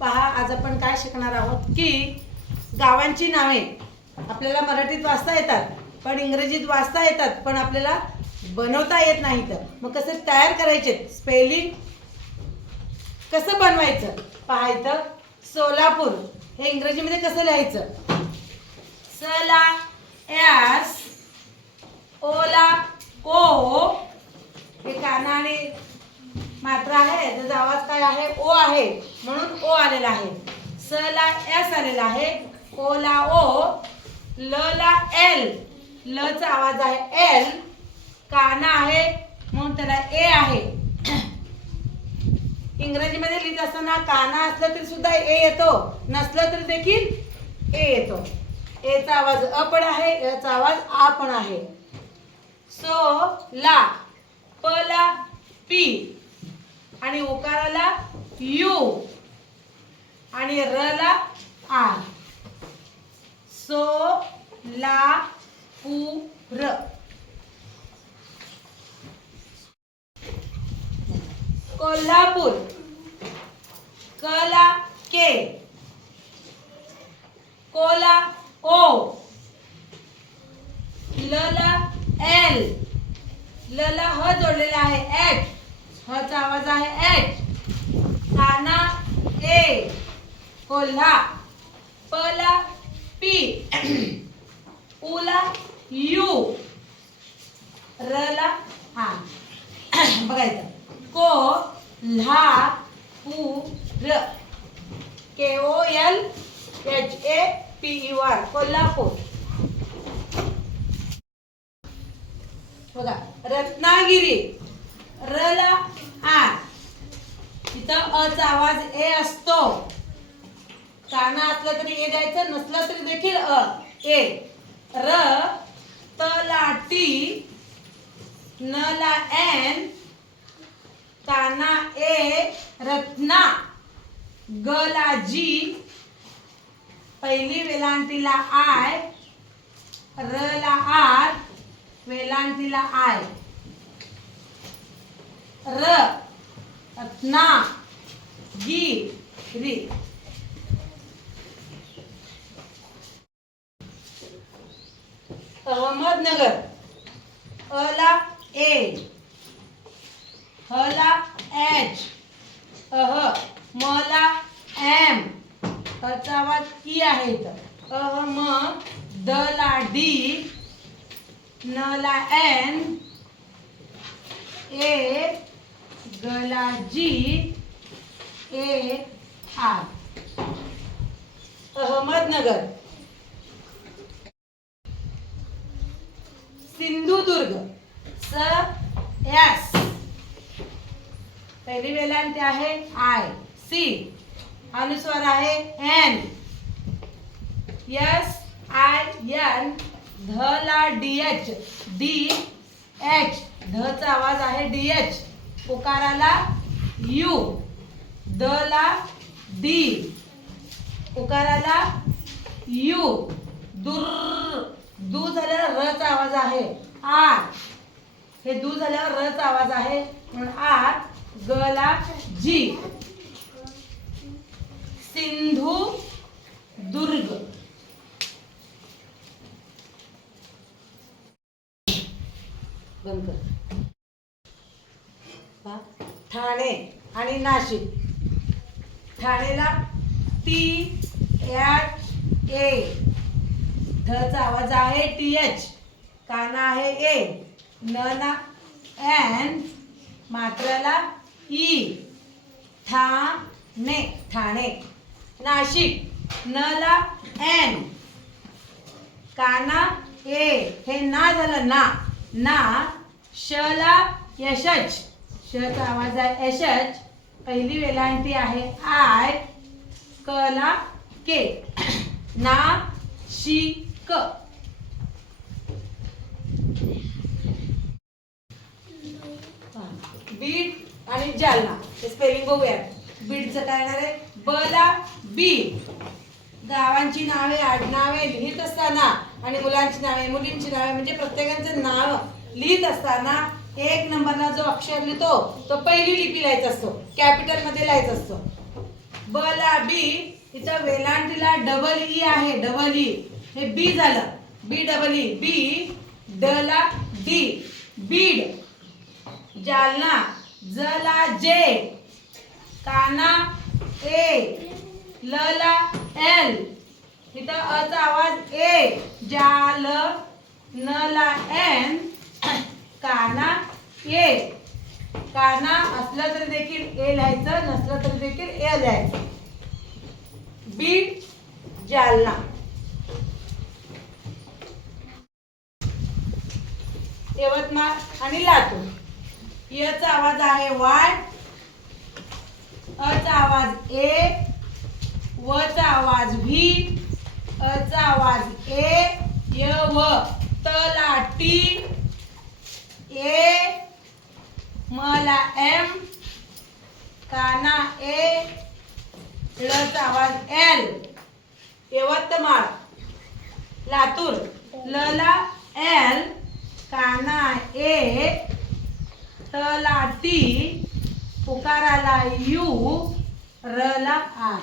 पहा आज आपण काय शिकणार आहोत की गावांची नावे आपल्याला मराठीत वाचता येतात पण इंग्रजीत वाचता येतात पण आपल्याला बनवता येत नाही तर मग कसं तयार करायचे? स्पेलिंग कसं बनवायचं? पाहायचं सोलापूर. हे इंग्रजीमध्ये कसं लिहायचं? सला एस ओला को हे काना आणि मात्र आहे त्याचा आवाज काय आहे? ओ आहे. म्हणून ओ आलेला आहे. स ला एस आलेला आहे. ओ ला ओ ल ला एल. ल चा आवाज आहे एल. काना आहे म्हणून त्याला ए आहे. इंग्रजीमध्ये लिहित असताना काना असलं तरी सुद्धा ए येतो. नसलं तरी देखील ए येतो. एचा आवाज अ पण आहे याचा आवाज आ पण आहे. सो ला प ला पी. आणि उकाराला यू. आणि र ला आर. सो ला पू र. कोल्हापूर. कला के. कोला ओ. लला एल. लला ह जोडलेला आहे. एच हचा आवाज आहे एच. काना ए. कोल्हा पला पी. उला यू. रला हा. बघायचं को ल्हा पू र. K O L H A P U R. Kolhapur. बघा रत्नागिरी र ला आर अचा अ चा आवाज ए असतो. काना असलं तरी ए द्यायचं नसलं तरी देखील अ. ए. र त लाटी न ला एन काना ए रत्ना ग ला जी पहिली वेलांटीला आय र ला आर वेलांटीला आय. र रत्ना. गी री. अहमदनगर. अला ए. हला एच. अह मला एम. चा आवाज ई आहे इथं. अह म द ला डी न ला एन. ए. गला G A R Ahmednagar. Sindhudurg. स एस. पहिली वेलांती आहे आय सी. अनुस्वार आहे एन. एस आय एन ध ला डी एच. D H. धचा आवाज आहे डी एच. पुकाराला यू. द ला डी. उकाराला यू. दुर दू झाल्यावर रचा आवाज आहे. आर. हे दू झाल्यावर र आवाज आहे. म्हणून आर ग ला जी. सिंधू दुर्ग. बंद कर. ठाणे आणि नाशिक. ठाणेला टी एच ए धचा आवाज आहे टी एच काना आहे ए न ना एन मात्राला ई ठाणे ठाणे. नाशिक. न ला एन काना ए हे ना झालं ना. ना श ला यशच. शचा आवाज आहे यशच. पहिली वेलांटी आहे आय कला के. ना शी क. बीट आणि जालना हे स्पेलिंग बघूयात. बीडचं काय येणार आहे? बला बी. गावांची नावे आडनावे लिहित असताना आणि मुलांची नावे मुलींची नावे म्हणजे प्रत्येकाचं नाव लिहित असताना एक नंबरला जो अक्षर लिहितो तो पहिली लिपी लिहायचा असतो. कॅपिटलमध्ये लिहायचा असतो. ब ला बी इथं वेलांटीला डबल ई e आहे डबल ई e. हे बी झालं. बी डबल ई बी ड ला डी. बीड जालना ज ला जे काना ए ल ला एल इथं अचा आवाज ए जाल न ला एन काना ए. काना असलं तरी देखील ए लिहायचं नसलं तरी देखील ए लिहायचं. बीड जालना. यवतमाळ आणि लातूर. यचा आवाज आहे वाय अचा आवाज ए वचा आवाज व्ही अचा आवाज ए य व तला टी ए मला एम काना ए लचा आवाज एल. यवतमाळ लातूर. लला एल काना ए तला टी पुकाराला यू रला आर.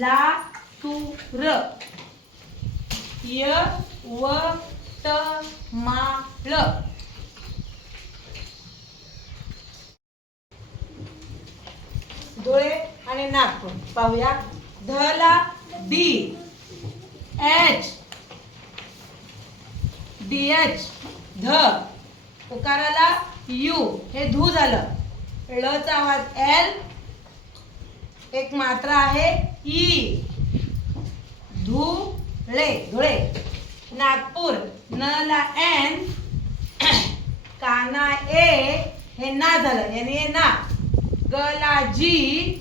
ला तू र य व त मा ल. धुळे आणि नागपूर पाहूया. ध ला डी. एच. डी. एच. ध. उकाराला यू. हे धू झालं. लचा आवाज एल. एक मात्रा आहे ई. धुळे धुळे. नागपूर. न ला एन. काना ए. हे ना झालं. याने हे ना. गलाजी. जी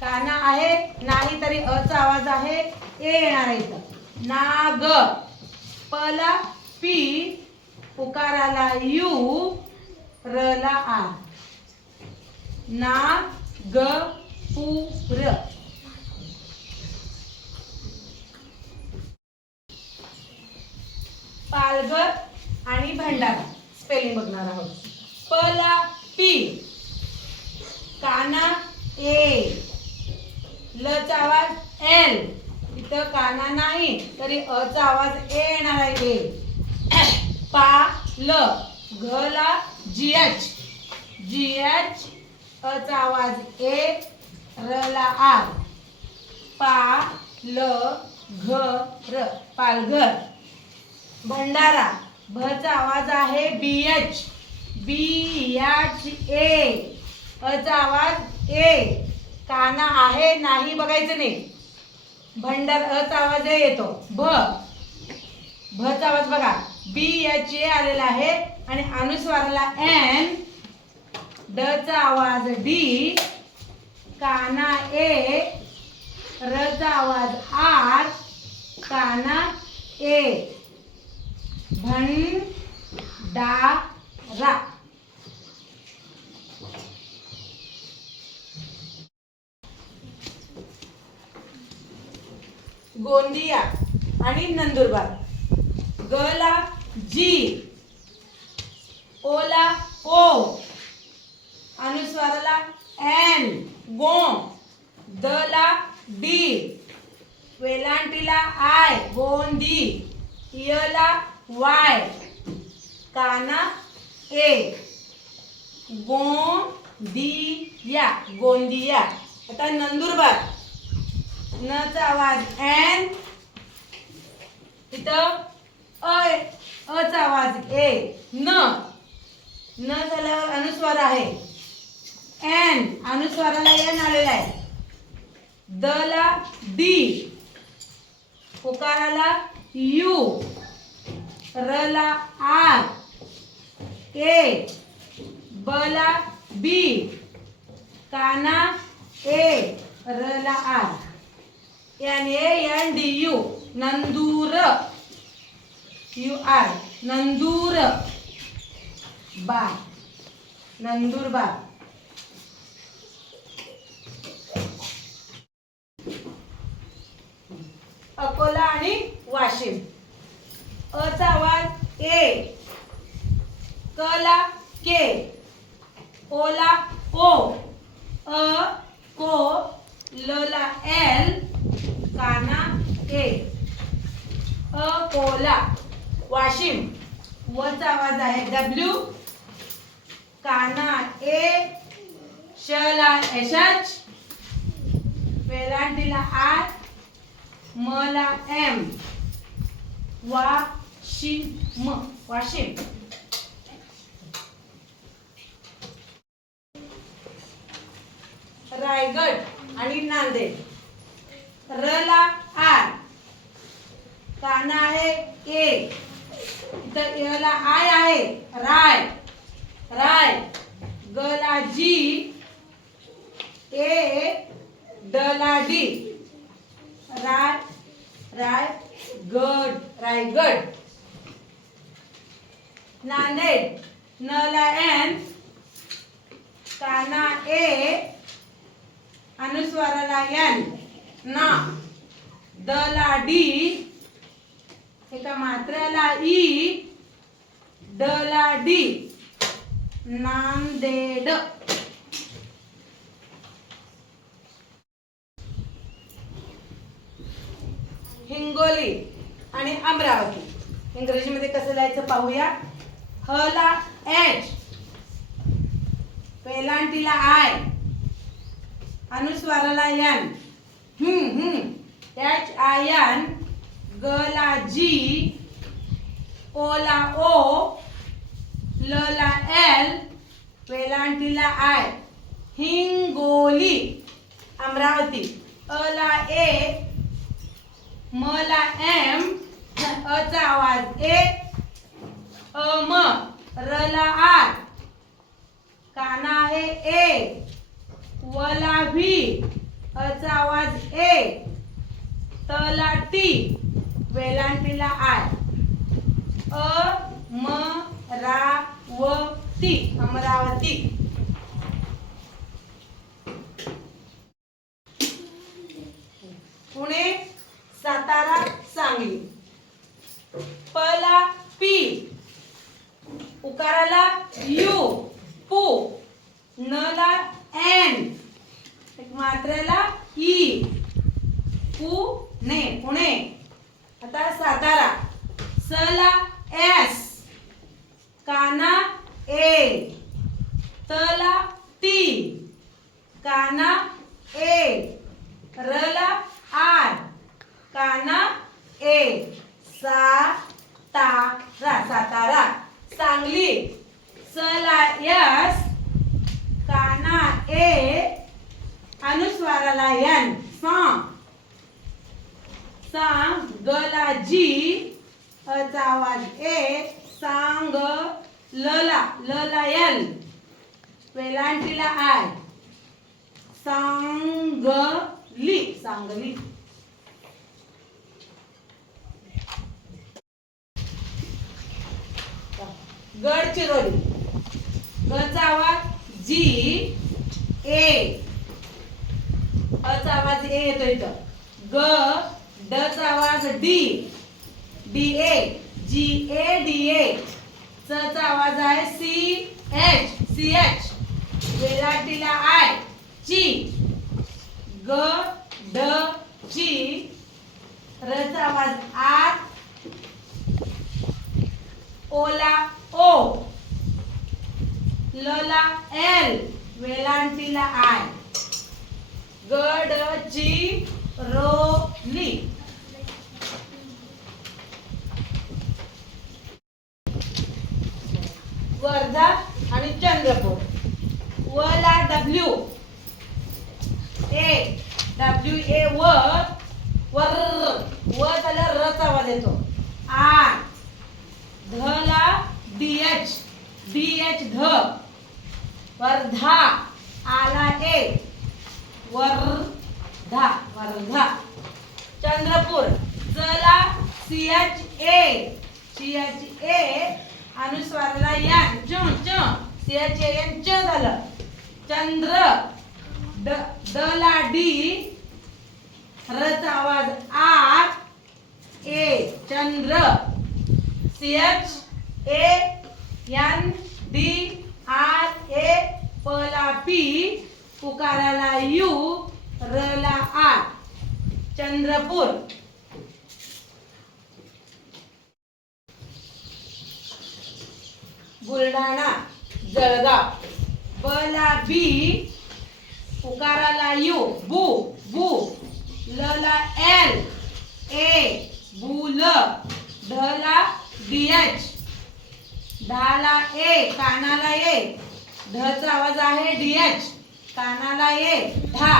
काना आहे नाही तरी अचा आवाज आहे. ए येणार आहे इथं. ना ग पी. पुकाराला यू. रला आ. आर ना ग पु र. पालघर आणि भंडारा. स्पेलिंग बघणार आहोत. पला पी. काना ए. लचा आवाज एल इथं काना नाही तरी अचा आवाज ए येणार आहे ए पा ल. घ ला जी एच. जी एच अचा आवाज ए र ला आर. पा ल घ र. पालघर. भंडारा. भचा आवाज आहे बी एच. B H A. अचा आवाज ए काना आहे नाही बघायचं नाही. भंडार अचा आवाज ए येतो. भ. भचा आवाज बघा. बी एच ए आलेला आहे आणि अनुस्वाराला एन डचा आवाज डी काना ए रचा आवाज आर काना ए भंडारा. गोंदिया आणि नंदुरबार. गला जी. ओला ओ. अनुस्वाराला एन. गो. दला डी. वेलांटीला आय. गोंदी. इयला वाय. काना ए. गोंदिया. गोंदिया. आता नंदुरबार. न चा आवाज एन तिथं अय चा आवाज. ए न. न झाल्यावर अनुस्वार आहे. एन अनुस्वाराला एन आलेला आहे. द ला डी उकाराला यू र ला आर ए ब ला बी काना ए र ला R N A N D U Nandur U R Nandur बार नंदुरबार अकोला आणि वाशिम. अचा आवाज ए. कला के. ओला ओ. अ को लला एल. काना ए अकोला वाशिम. वचा आवाज आहे डब्ल्यू काना ए. शला एच वेलांटीला आर. मला एम. वाशिम. वाशिम रायगड आणि नांदेड र ला आर काना आहे ए इथं य ला आय आहे राय राय ग ला जी ए ड ला डी राय राय गड रायगड नांदेड न ला एन काना ए अनुस्वाराला एन ना. द ला डी एका मात्र्याला ई ड ला डी. नांदेड. हिंगोली आणि अमरावती. इंग्रजीमध्ये कसं लिहायचं पाहूया? ह ला एच. पेलांटीला आय. अनुस्वाराला यन हम्म हम्म. H I N. ग ला जी. ओ ला ओ. ल ला एल. वेलांटीला आय. हिंगोली. अमरावती. अ ला ए. म ला एम. अचा आवाज ए. अ म आर. काना आहे ए. वला व्ही. अचा आवाज ए. तला टी. वेलांटीला आय अ म रा व ती. अमरावती पुणे सातारा सांगली. पला पी. उकाराला यू पू न ला एन. एक ई. पुणे पुणे. आता सातारा. स ला एस. काना ए. तला ती. काना ए. रला आर. काना ए. सा ता रा सातारा. सांगली. स यस काना ए अनुस्वाराला यन सा. सांग गला जी अचावाज ए सांग लला लला ल यल वेलांटीला आय. सांगली. सांगली. गडचिरोली गचा आवाज जी ए. अचा आवाज ए येतो इथं. ग डचा आवाज D. D A. G A D A. चा आवाज आहे C H. C H. वेलाटीला I. ची. ग ड ची. रचा आवाज आर. ओला. ओ. लला एल. वेलांटीला आय. गड ची रोली वर्धा आणि चंद्रपूर. व ला डब्ल्यू. ए डब्ल्यू ए व वर व त्याला र आवाज येतो. आ ध ला डी एच डी एच ध वर्धा आला ए वर्धा वर्धा. चंद्रपूर चला C H A C H A अनुस्वारला या च च सी एच ए एन च झालं. चंद्र ड ड ला डी रचा आवाज आ A Chandra. C H A N D R A पला पी पुकाराला यू रला आर चंद्रपूर. बुलढाणा जळगाव. बला बी पुकाराला यू बू बू ल ला एल ए बुल ढ ला डी एच ढाला ए कानाला ए ढचा आवाज आहे डी एच. कानाला ए ढा.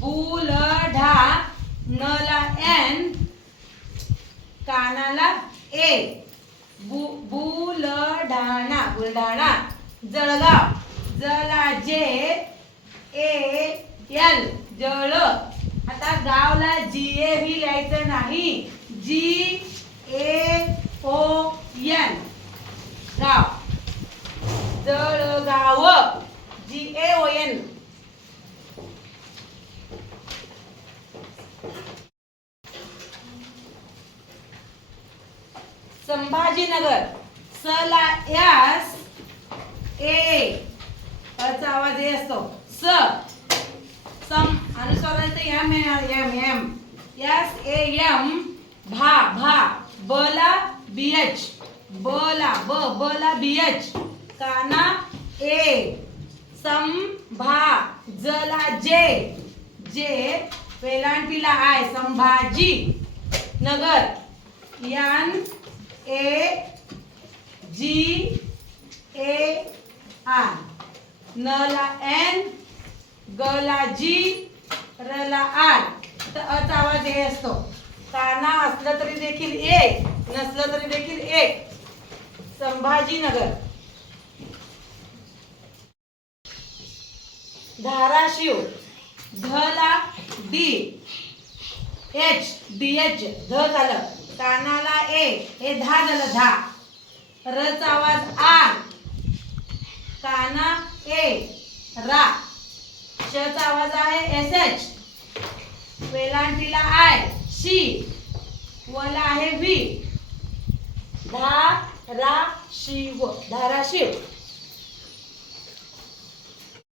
बुल ढा. न ला एन. कानाला ए. बु बुलढाणा बुलढाणा जळगाव. जला जे ए एल. जळ. आता गावला जी ए व्ही लिहायचं नाही. जी ए ओ एन गाव Jalgaon G A O N Sambhajinagar सला यास ए अचा आवाज ए असतो स सम अनुस्वाराचं M M M S A M भा भा बला बी एच बला ब बला बी एच काना ए. संभा जला जे. जे वेलांटीला आय संभाजी. नगर. यान ए जी ए आर. न ला एन. ग ला जी. र ला आर. तर अचा आवाज हे असतो. काना असलं तरी देखील ए नसलं तरी देखील एक. संभाजीनगर. धाराशिव ध ला डी एच डी एच ध झालं. कानाला ए हे धा झालं धा. रच आवाज आर. काना ए रा. शचा आवाज आहे एस एच. वेलांटीला आय शी वला आहे व्ही. धा राशिव धाराशिव